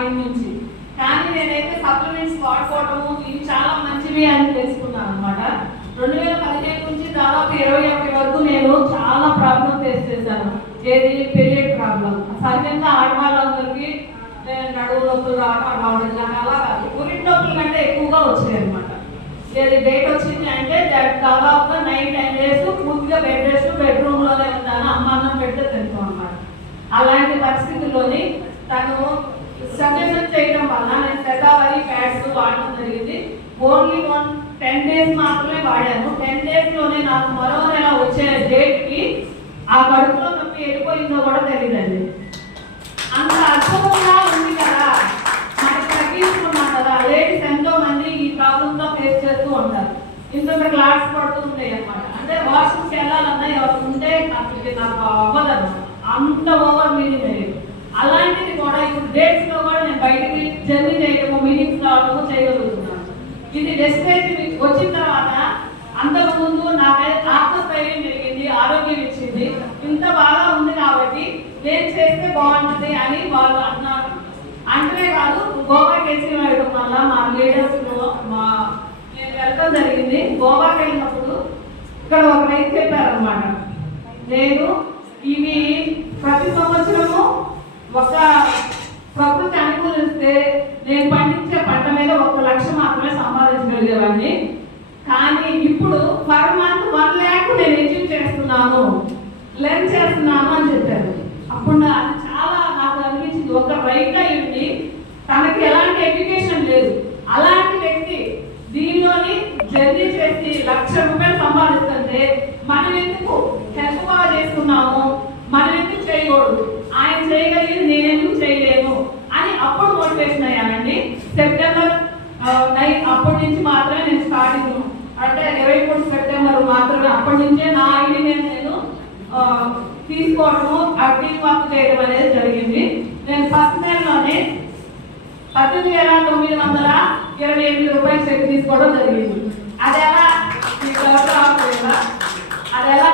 Starting నుంచి. కానీ నేనైతే సప్లిమెంట్స్ వాడుకోవడము ఇవి చాలా మంచివి అని తెలుసుకున్నాను అనమాట. 2015 నుంచి దాదాపు 21 వరకు నేను చాలా ప్రాబ్లం ఫేస్ చేశాను. ఏది పీరియడ్ ప్రాబ్లం. సహజంగా ఆడవాళ్ళందరికీ నడువు నొప్పులు రావడం అలా కాదు, పురిటి నొప్పుల కంటే ఎక్కువగా వచ్చాయి అనమాట. ఏది డేట్ వచ్చింది అంటే దాదాపుగా 9-10 డేస్ పూర్తిగా బెడ్ రెస్ట్, బెడ్రూమ్లోనే ఉంటాను, అమ్మాన్నం పెడితే తింటాం అనమాట. అలాంటి పరిస్థితుల్లోని తను సజెషన్ చేయడం వల్ల నేను శతావరి ప్యాడ్స్ వాడడం జరిగింది. ఓన్లీ 10 డేస్ మాత్రమే వాడాను. 10 డేస్లోనే నాకు మరో నెల వచ్చే డేట్కి ఆ కడుపులో నొప్పి వెళ్ళిపోయిందో కూడా తెలియదండి. అంత అద్భుతంగా ఉంది కదా, మనకి తగ్గించుకున్నాం కదా. లేడీస్ ఎంతో మంది ఈ ప్రాబ్లంతో ఫేస్ చేస్తూ ఉంటారు. ఇంత క్లాస్ పడుతూ ఉంటాయి అనమాట. అంటే వాష్రూమ్కి వెళ్ళాలన్నా ఎవరు ఉంటే అక్కడికి నాకు అవ్వదన్నమాట, అంత ఓవర్ మీటింగ్ అయ్యేది. అలాంటిది కూడా ఇప్పుడు డేట్స్లో కూడా నేను బయటికి జర్నీ చేయడము, మీటింగ్స్ రావడము చేయగలుగుతున్నాను. ఇది డెస్టినేషన్ వచ్చిన తర్వాత అంతకుముందు నాకైతే ఆత్మస్థైర్యం జరిగింది, ఆరోగ్యం ఇచ్చింది. ఇంత బాగా ఉంది కాబట్టి నేను చేస్తే బాగుంటుంది అని వాళ్ళు అన్నారు. అంటే కాదు, గోవాకి వేయడం వల్ల మా లీడర్స్ నేను వెళ్ళడం జరిగింది. గోవాకి వెళ్ళినప్పుడు ఇక్కడ ఒక రైతు చెప్పారనమాట, నేను ఇవి ప్రతి సంవత్సరము ఒక ప్రకృతి అనుకూలిస్తే నేను పండించే పంట మీద 1 లక్ష మాత్రమే సంపాదించగలిగేవాడిని. కానీ ఇప్పుడు పర్ మంత్ 1 lakh నేను అచీవ్ చేస్తున్నాను, లెర్న్ చేస్తున్నాను అని చెప్పారు. అప్పుడు అది చాలా నాకు అనిపించింది. ఒక రైట్ అయ్యింది, తనకి ఎలాంటి ఎడ్యుకేషన్ లేదు, అలాంటి వ్యక్తి దీనిలోని జర్నీ చేసి 1 లక్ష రూపాయలు సంపాదిస్తుంటే మనం ఎందుకు హెల్ప్ బాగా చేసుకున్నాము, మనం ఎందుకు చేయకూడదు, ఆయన చేయగలిగింది నేను ఎందుకు చేయలేను అని అప్పుడు మోటివేషన్ అయ్యానండి. సెప్టెంబర్ 9 అప్పటి నుంచి మాత్రమే నేను స్టార్టింగ్, అంటే 23 సెప్టెంబర్ మాత్రమే అప్పటి నుంచే నా ఐడిని నేను తీసుకోవడము, అగ్ని వర్క్ చేయడం అనేది జరిగింది. నేను ఫస్ట్ నెలలోనే 18,928 రూపాయలు చెక్ తీసుకోవడం జరిగింది. అది ఎలా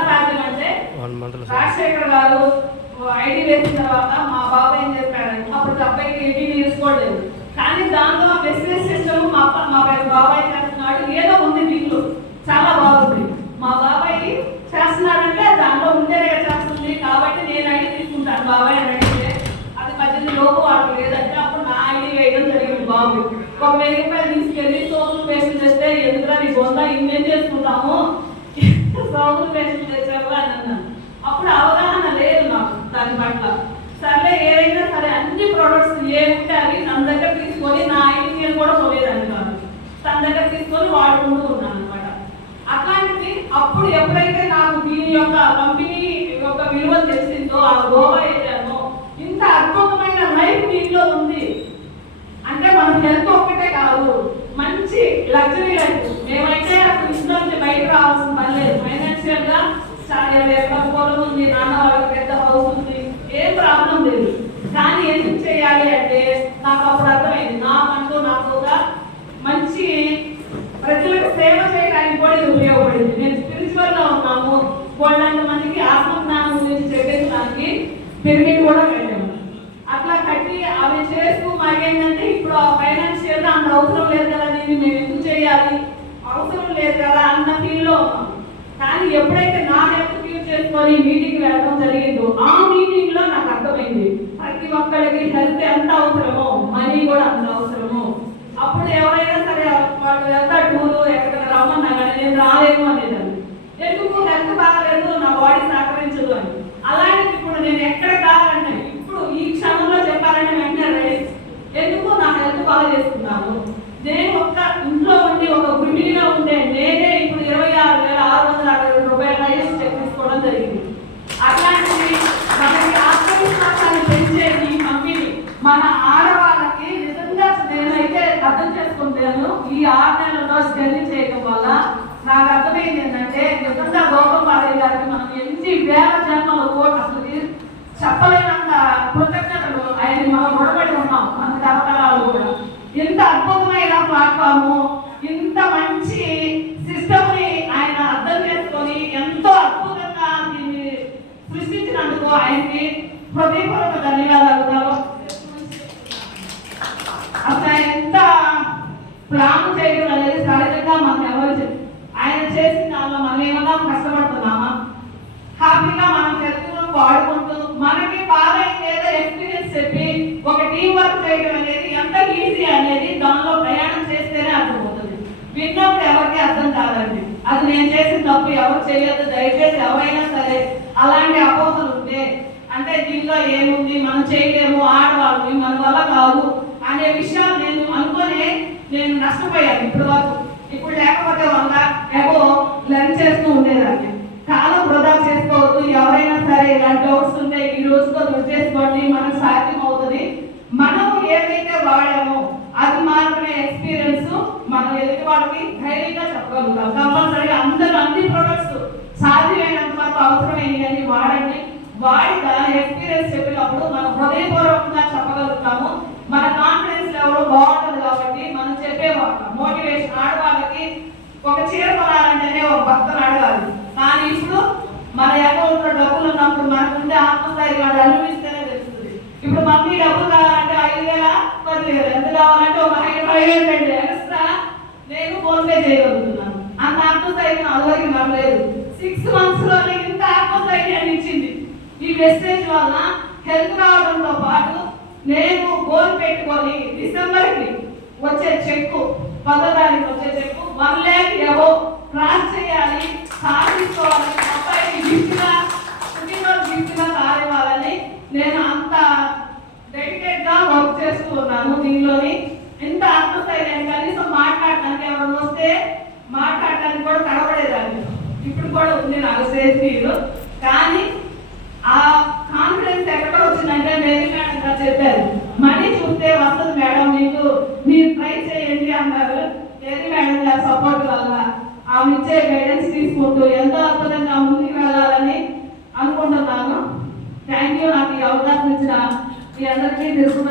సాధ్యం అంటే రాజశేఖర్ గారు ఐడి వేసిన తర్వాత మా బాబాయ్ ఏం చెప్పాడంటే, అప్పుడు అబ్బాయికి ఐడి తీసుకోలేదు, కానీ దాంట్లో బిజినెస్ సిస్టమ్ మా బాబాయ్ చేస్తున్నాడు, ఏదో ఉంది దీంట్లో చాలా బాగుంది. మా బాబాయ్ చేస్తున్నాడంటే దాంట్లో ఉండేదే చేస్తుంది కాబట్టి నేను ఐడి తీసుకుంటాను బాబాయ్ అని అడిగితే, అది 18 లోపు వాడు లేదంటే అప్పుడు నా ఐడి వేయడం జరిగింది. బాబు ఒక 1000 రూపాయలు తీసుకెళ్ళి సోపులు పేస్ట్ చేస్తే ఎందుకురా నీ బొందా ఇన్నేం చేసుకుంటాము, సోపులు పేస్ట్ చేసావు అని అన్నాను. అప్పుడు అవగాహన లేదు నాకు దాని పట్ల. సర్లే ఏదైనా సరే అన్ని ప్రొడక్ట్స్ ఏముంటే అవి తన దగ్గర తీసుకొని నా ఐడి కూడా పోలేదని కాదు, తన దగ్గర తీసుకొని వాడుకుంటూ ఉన్నాను అనమాట. అట్లాంటిది అప్పుడు ఎప్పుడైతే నాకు దీని యొక్క కంపెనీ యొక్క విలువ తెలిసిందో, ఆ గోవా ఏరియాలో ఇంత అద్భుతమైన లైఫ్ దీనిలో ఉంది అంటే మన హెల్త్ ఒక్కటే కాదు, మంచి లగ్జరీ లైఫ్. మేమైతే అసలు ఇంట్లో నుంచి బయట రావాల్సిన పని లేదు. ఫైనాన్షియల్ గా పొలం ఉంది, నాన్న వాళ్ళకి పెద్ద హౌస్ ఉంది, ఏం ప్రాబ్లం లేదు. కానీ ఎందుకు చేయాలి అంటే నాకు అప్పుడు అర్థమైంది, నాకంటూ నాకు ఒక మంచి ప్రజలకు సేవ చేయడానికి కూడా ఇది ఉపయోగపడింది. నేను స్పిరిచువల్ గా ఉన్నాము, వాళ్ళంత మందికి ఆత్మజ్ఞానం గురించి చెప్పేదానికి పిరమిడ్ కూడా కట్టాము. అట్లా కట్టి అవి చేస్తూ మాకేంటంటే ఇప్పుడు ఆ ఫైనాన్షియల్ గా అంత అవసరం లేదు కదా, దీన్ని మేము ఎందుకు చేయాలి, అవసరం లేదు కదా అన్న ఫీల్ లో ఉన్నాం. కానీ ఎప్పుడైతే నా హెల్త్ క్యూర్ చేసుకొని మీటింగ్ వెళ్ళడం జరిగిందో, ఆ మీటింగ్ లో నాకు అర్థమైంది ప్రతి ఒక్కరికి హెల్త్ ఎంత అవసరమో మనీ కూడా అంత అవసరమో. అప్పుడు ఎవరైనా సరే వాళ్ళు వెళ్తా టూరు ఎక్కడికి రమ్మన్నా కానీ నేను రాలేను అనేదాన్ని. ఎందుకు హెల్త్ బాగాలేదు, నా బాడీ సహకరించదు అని. అలాంటిది ఇప్పుడు నేను ఎక్కడ కావాలంటే ఇప్పుడు ఈ క్షణంలో చెప్పాలంటే వెంటనే రెడీ. ఎందుకు నా హెల్త్ బాగా చేసుకున్నాను. నేను ఒక్క ఇంట్లో ఉండి ఒక గృహిణిగా ఉంటే నేనే ఇప్పుడు 26,660 రూపాయల హైయెస్ట్ చెక్ తీసుకోవడం జరిగింది. అట్లాంటిది మనకి ఆత్మవిశ్వాసాన్ని పెంచే ఈ కంపెనీ మన ఆడవాళ్ళకి నిజంగా నేనైతే అర్థం చేసుకుంటాను. ఈ 6 నెలల్లో జర్నీ చేయడం వల్ల నాకు అర్థమైంది ఏంటంటే, నిజంగా గోపాలరావు గారికి మనం ఎన్ని వేల జన్మలు కోట్ అసలు చెప్పలేనంత కృతజ్ఞతలు ఆయన మనం రుణపడి ఉన్నాం. మన తరతరాలు కూడా ఇంత అద్భుతమైన ప్లాట్ఫాము, ఇంత మంచి సిస్టమ్ ని ఆయన అర్థం చేసుకొని ఎంతో అద్భుతంగా దీన్ని సృష్టించినందుకు ఆయనకి హృదయపూర్వక ధన్యవాదాలు. ప్లాన్ చేయడం అనేది సహజంగా మనకు ఎవరు ఆయన చేసిన దానిలో మనం ఏమన్నా కష్టపడుతున్నామా? హ్యాపీగా మనం తెలుగును వాడుకుంటూ మనకి బాగా ఏదో ఎక్స్పీరియన్స్ చెప్పి ఒక టీం వర్క్ చేయడం అనేది ఎంత ఈజీ అనేది దానిలో ప్రయాణం చేస్తేనే అర్థమవుతుంది. విన్నప్పుడు ఎవరికి అర్థం కాదండి. అది నేను చేసిన తప్పు ఎవరు చేయలేదు. దయచేసి ఎవరైనా సరే అలాంటి అపోహలు ఉంటే, అంటే దీనిలో ఏముంది, మనం చేయలేము, ఆడవాళ్ళు మన వల్ల కాదు అనే విషయాలు నేను అనుకునే నేను నష్టపోయాను ఇప్పటి వరకు. ఇప్పుడు లేకపోతే వల్ల ఏవో లెర్న్ చేస్తూ ఉండేదాన్ని. కాలం వృధా చేసుకోవద్దు. ఎవరైనా సరే ఇలాంటి డౌట్స్ ఉంటే ఈ రోజుతో దృష్టి చేసుకోండి, మనకు సాధ్యం అవుతుంది. మనం ఏదైతే వాడామో అది మాత్రమే ఎక్స్పీరియన్స్ మనం ఎదుటి వాళ్ళకి ధైర్యంగా చెప్పగలుగుతాం. కంపల్సరీగా అందరూ అన్ని ప్రొడక్ట్స్ సాధ్యమైనంత వరకు అవసరమైనవి వాడండి. వాడి దాని ఎక్స్పీరియన్స్ చెప్పినప్పుడు మనం హృదయపూర్వకంగా చెప్పగలుగుతాము. మన కాన్ఫిడెన్స్ లెవెల్ బాగుంటుంది. కాబట్టి మనం చెప్పే మోటివేషన్ ఆడవాళ్ళకి ఒక చీర కొనాలంటేనే ఒక భర్తను అడగాలి. కానీ ఇప్పుడు మన అకౌంట్ లో డబ్బులు ఉన్నప్పుడు మనకుండే ఆత్మస్థైర్యం అది అనుభవిస్తేనే తెలుస్తుంది. ఇప్పుడు మమ్మీ డబ్బులు కావాలంటే 5,000 10,000 ఎంత కావాలంటే ఒక 5,000 ఎక్స్ట్రా నేను ఫోన్ పే చేయగలుగుతున్నాను. అంత ఆత్మస్థైర్యం అందరికి నమ్మలేదు. 6 months లోనే ఇంత ఆత్మస్థైర్యాన్ని ఇచ్చింది. ఈ మెసేజ్ వల్ల హెల్త్ రావడంతో పాటు నేను గోల్ పెట్టుకొని డిసెంబర్కి వచ్చే చెక్కు 10వ తారీఖు వచ్చే చెక్కు 1 lakh ఎబో క్రాస్ చేయాలి, సాధించుకోవాలి. అబ్బాయికి గిఫ్ట్గా పుట్టినరోజు గిఫ్ట్గా కావాలని నేను అంత డెడికేట్గా వర్క్ చేస్తూ ఉన్నాను. దీనిలోని ఎంత ఆత్మస్థైర్యం కనీసం మాట్లాడటానికి ఎవరు వస్తే మాట్లాడటానికి కూడా కనబడేదాన్ని. ఇప్పుడు కూడా ఉంది నాకు సేఫ్టీలు. కానీ ఆ కాన్ఫిడెన్స్ ఎక్కడ వచ్చిందంటే మేరీ మేడం గారు చెప్పారు, మనీ చూస్తే వస్తుంది మేడం, మీకు మీరు ట్రై చేయండి అన్నారు. మేరీ మేడం గారి సపోర్ట్ వల్ల ఆమె ఇచ్చే గైడెన్స్ తీసుకుంటూ ఎంతో అద్భుతంగా ముందుకు వెళ్ళాలని అనుకుంటున్నాను. Thank you. నాకు ఈ అవకాశం ఇచ్చిన మీ అందరికీ తెలుసుకున్న